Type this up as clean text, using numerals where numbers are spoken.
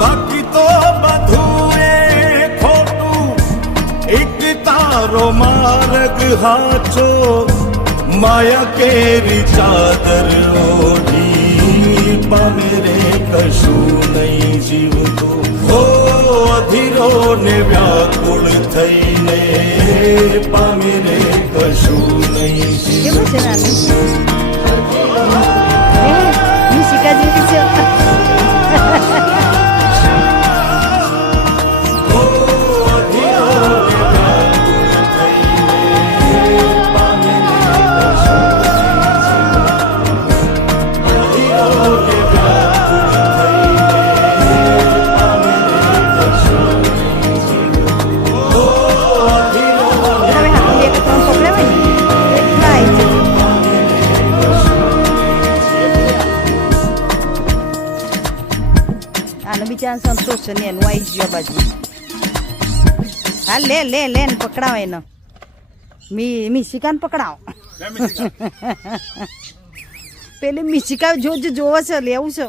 બાકી તો બધું એ ખોટું એક તારો માર્ગ હાચો માયા કેરી ચાદર ઓઢી પામે રે કશું નહીં જીવતો હો અધીરો ને વ્યાકુળ થઈને પામે રે કશું નહીં જીવતો બીજા સંતોષ છે ને એનું આવી ગયો બાજુ હા લે લે લે ને પકડાવો એનો મિશિકાને પકડાવો પેલી મિશિકા જોવે છે લેવું છે